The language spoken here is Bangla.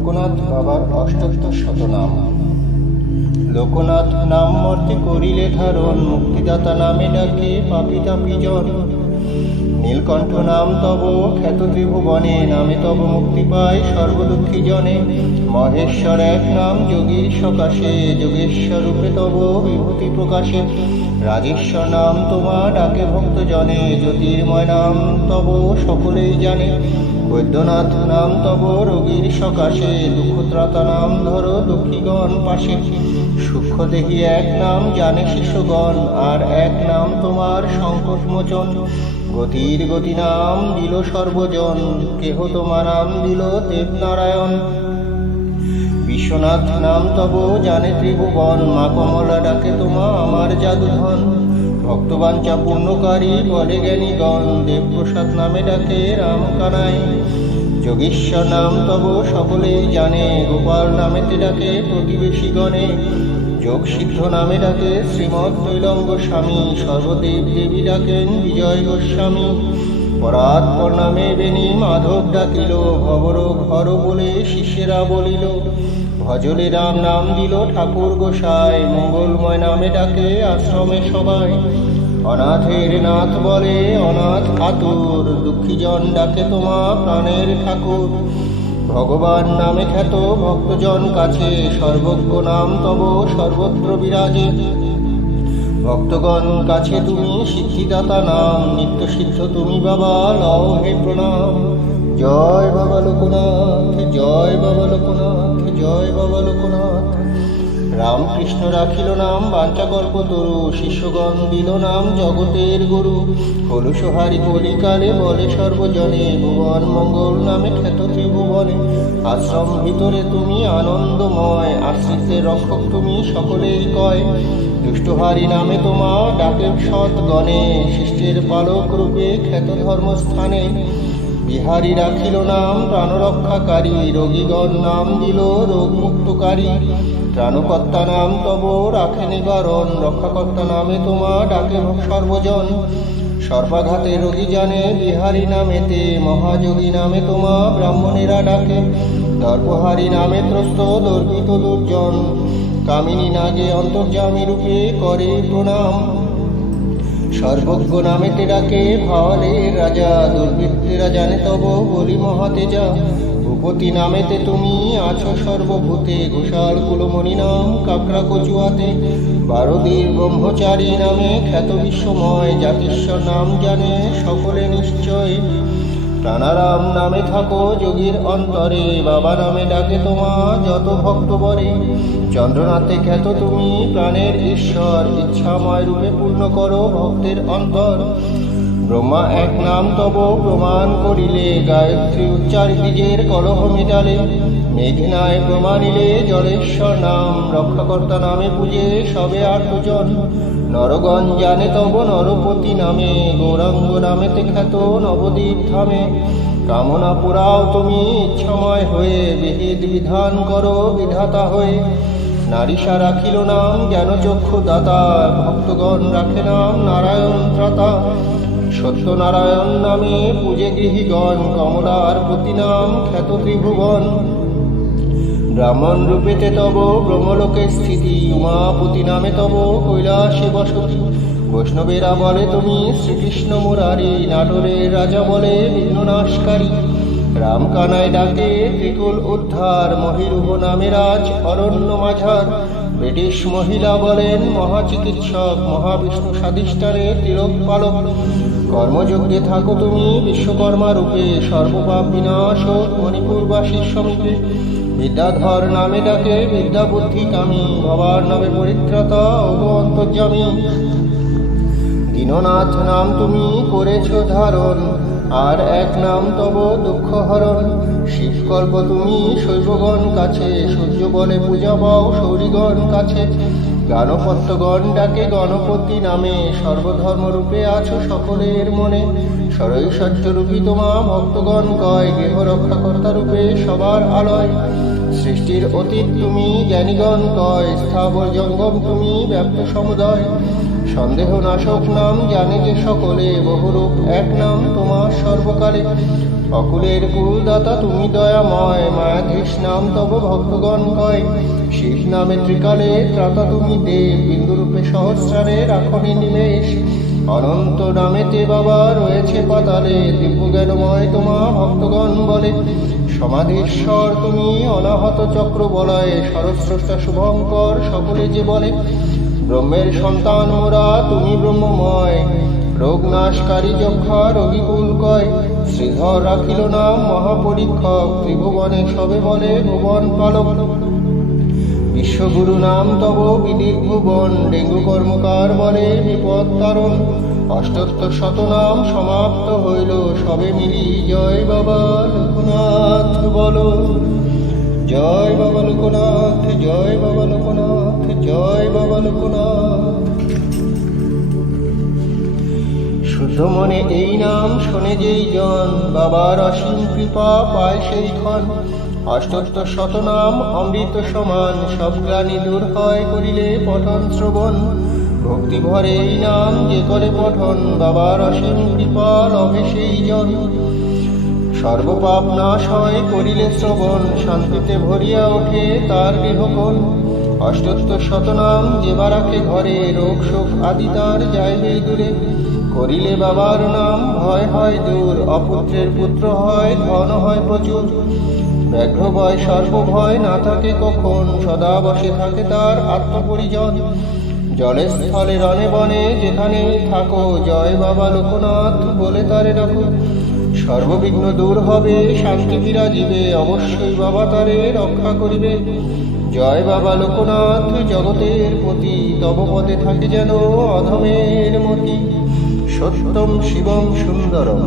লোকনাথ বাবার অষ্টোত্তর শতনাম। লোকনাথ নাম মর্তে করিলে ধারণ, মুক্তিদাতা নামে ডাকে পাপি তাপি জন নীলকণ্ঠ নাম তব খ্যাত ত্রিভুবনে নামে তব মুক্তি পায় সর্বদুঃখী জনে। মহেশ্বর এক নাম, যোগীর সকাশে, যোগেশ্বর রূপে তব বিভূতি প্রকাশে। রাজেশ্বর নাম তোমার ডাকে ভক্ত জনে, জ্যোতির্ময় নাম তব সকলেই জানে। বৈদ্যনাথ নাম তব, রোগীর সকাশে, দুঃখত্রাতা নাম ধরো, দুঃখীগণ পাশে। সূক্ষ্ম দেহি এক নাম জানে শিশুগণ, আর এক নাম তোমার সংকট মোচন গতির গতি নাম দিল সর্বজন, কেহ তোমার নাম দিল দেবনারায়ণ। বিশ্বনাথ নাম তব জানে ত্রিভুবন, মা কমলা ডাকে তোমা আমার জাদুধন। ভক্তবাঞ্চা পূর্ণকারী বলে জ্ঞানীগণ, দেবপ্রসাদ নামে ডাকে রাম কানাই যোগীশ্বর নাম তব সকলেই জানে, গোপাল নামেতে ডাকে প্রতিবেশী গণে যোগ সিদ্ধ নামে ডাকে শ্রীমৎ তৈলঙ্গ স্বামী সর্বদেব দেবী ডাকেন বিজয় গোস্বামী। পরাৎপর নামে বেনি মাধব ডাকিল, ভবর ঘর বলে শিষ্যেরা বলিল ভজলে রাম নাম দিল ঠাকুর গোসাই, মঙ্গলময় নামে ডাকে আশ্রমে সবাই। অনাথের নাথ বলে, অনাথ আতুর, দুঃখীজন ডাকে তোমা প্রাণের ঠাকুর। ভগবান নামে খ্যাত ভক্তজন কাছে সর্বজ্ঞ নাম তব সর্বত্র বিরাজে। ভক্তগণ কাছে তুমি সিদ্ধিদাতা নাম নিত্য সিদ্ধ তুমি বাবা, লও হে প্রণাম। জয় বাবা লোকনাথ, জয় বাবা লোকনাথ, জয় বাবা লোকনাথ। রামকৃষ্ণ রাখিল নাম বাঞ্চাকল্প তরু, শিষ্যগণ দিল নাম, জগতের গুরু। কলুসহারি কলিকালে বলে সর্বজনে, ভুবন মঙ্গল নামে খ্যাত ত্রিভুবনে। আশ্রম ভিতরে তুমি আনন্দময় আশ্রিতের রক্ষক তুমি সকলেই কয়। দুষ্টহারি নামে তোমা ডাকে সৎ গণে পালক রূপে খ্যাত ধর্মস্থানে। বিহারী রাখিল নাম, প্রাণরক্ষাকারী রোগীগণ নাম দিল রোগ মুক্তকারী ত্রাণকর্তা নাম তব রাখে নিবারণ, রক্ষাকর্তা নামে তোমা ডাকে সর্বজন। সর্বাঘাতে রোগী জানে, বিহারী নামেতে, মহাযোগী নামে তোমা ব্রাহ্মণেরা ডাকে। দর্পহারী নামে ত্রস্ত দর্পিত দুর্জন। কামিনী নাগে অন্তর্যামী রূপে করে প্রণাম। সর্বজ্ঞ নামে তেরাকে ভালে রাজা, দুর্বৃত্তেরা জানে তব বলি মহাতেজা। ভূপতি নামেতে তুমি আছো সর্বভূতে, ঘোষাল কুলমণি নাম কাকড়া কচুয়াতে। বারদীর ব্রহ্মচারী নামে খ্যাত বিশ্বময়, জাতিস্বর নাম জানে সকলে নিশ্চয়। প্রাণারাম নামে থাকো যোগীর অন্তরে, বাবা নামে ডাকে তোমা যত ভক্ত বরে। চন্দ্রনাথে খ্যাত তুমি প্রাণের ঈশ্বর, ইচ্ছাময় রূপে পূর্ণ করো ভক্তের অন্তর। ব্রহ্মা এক নাম তব প্রমাণ করিলে, গায়ত্রী উচ্চার বীজের কলহ মিটালে। মেঘনায় প্রমাণিলে জলেশ্বর নাম, রক্ষাকর্তা নামে পূজে সবে আর আটজন নরগণ জানে তব নরপতি নামে, গৌরাঙ্গ নামেতে খ্যাত নবদ্বীপ ধামে। কামনা পুরাও তুমি ইচ্ছাময় হয়ে, বিহিত বিধান করো বিধাতা হয়ে। নারীষা রাখিল নাম, জ্ঞানচক্ষু দাতা, ভক্তগণ রাখে নাম, নারায়ণ ত্রাতা সত্যনারায়ণ নামে পূজে গৃহীগণ কমলার প্রতি নাম খ্যাত ত্রিভুবন। ব্রাহ্মণ রূপেতে তব ব্রহ্মলোকে স্থিতি, উমাপতি নামে তব কৈলাসে বসতি। বৈষ্ণবেরা বলে, তুমি শ্রীকৃষ্ণ মুরারি, নাটোরের রাজা বলে বিঘ্ননাশকারী রাম কানায় ডাকে ত্রিকুল উদ্ধার, মহিরুহ নামে রাজ অরণ্য মাঝার। ব্রিটিশ মহিলা বলেন, মহাচিকিৎসক, মহাবিষ্ণু স্বাধিষ্ঠানে তিলক পালক। কর্মযজ্ঞে থাকো তুমি, বিশ্বকর্মা রূপে সর্বপাপ বিনাশ ও মণিপুরবাসীর সমীপে বিদ্যাধর নামে ডাকে বিদ্যা বুদ্ধি কামী, ভবার নামে পরিত্রাতা ও দীননাথ নাম তুমি করেছ ধারণ আর এক নাম তব দুঃখ হরণ। শিবকল্প তুমি শৈবগণ কাছে সূর্য বলে পূজা পাও সৌরিগণ কাছে। গানপত্যগণ ডাকে গণপতি নামে সর্বধর্ম রূপে আছো সকলের মনে। সরৈশ্বর্য রূপী তোমা ভক্তগণ কয়, গৃহ রক্ষাকর্তা রূপে সবার আলয়। সৃষ্টির অতীত তুমি জ্ঞানীগণ কয়, স্থাবর জঙ্গম তুমি ব্যাপ্ত সমুদয়। সন্দেহ নাশক নাম জানে যে সকলে বহুরূপ। এক নাম তোমার সর্বকালে। অকুলের কুলদাতা তুমি দয়াময়, মায়াধীশ নাম তব ভক্তগণ কয়। শিব নামে ত্রিকালে ত্রাতা তুমি দেব, বিন্দুরূপে সহস্রারে রাখনি নিমেষ। অনন্ত নামেতে বাবা রয়েছে পাতালে দিব্য জ্ঞানময় তোমা ভক্তগণ বলে। সমাধীশ্বর তুমি অনাহত চক্র বলয় সরস্রষ্টা শুভঙ্কর সকলে যে বলে। ব্রহ্মের সন্তান মোরা তুমি ব্রহ্মময়। রোগ নাশকারী যক্ষা রবিকুল কয়, শ্রীধর রাখিল নাম মহাপরীক্ষক, ত্রিভুবনে সবে বলে ভুবন পালক। বিশ্বগুরু নাম তব বিদিক ভুবন, ডেঙ্গু কর্মকার বলে বিপদ তারণ। অষ্টত্তর শতনাম সমাপ্ত হইল, সবে মিলি জয় বাবা লোকনাথ বলো। জয় বাবা লোকনাথ, জয় বাবা লোকনাথ। জয় বাবা লোকনাথ শুদ্ধ মনে এই নাম শোনে যেই জন বাবার অসীম কৃপা পায় সেই ক্ষণ অষ্টত্তর শতনাম অমৃত সমান, সব গ্লানি দূর হয় করিলে পঠন শ্রবণ। ভক্তি ভরে এই নাম যে করে পঠন, বাবার অসীম কৃপা লভে সেই জন। সর্বপাপ নাশ হয় করিলে শ্রবণ, শান্তিতে ভরিয়া ওঠে তার গৃহকোণ। অষ্টত্তর শতনাম যে বারাকে ঘরে রোগ শোক আদি তার যাইবে দূরে। করিলে বাবার নাম ভয় হয় দূর, অপুত্রের পুত্র হয়, ধন হয় প্রচুর। ব্যাঘ্র ভয় সর্ব ভয় না থাকে কখন, সদা বসে থাকে তার আত্মপরিজন। জলে স্থলে রনে বনে যেখানে থাকো, জয় বাবা লোকনাথ বলে তারে ডাকো। সর্ববিঘ্ন দূর হবে, শান্তি বিরাজিবে, অবশ্যই বাবা তারে রক্ষা করিবে। জয় বাবা লোকনাথ জগতের প্রতি তব পদে থাকে যেন অধমের মতি। সত্যম শিবম সুন্দরম।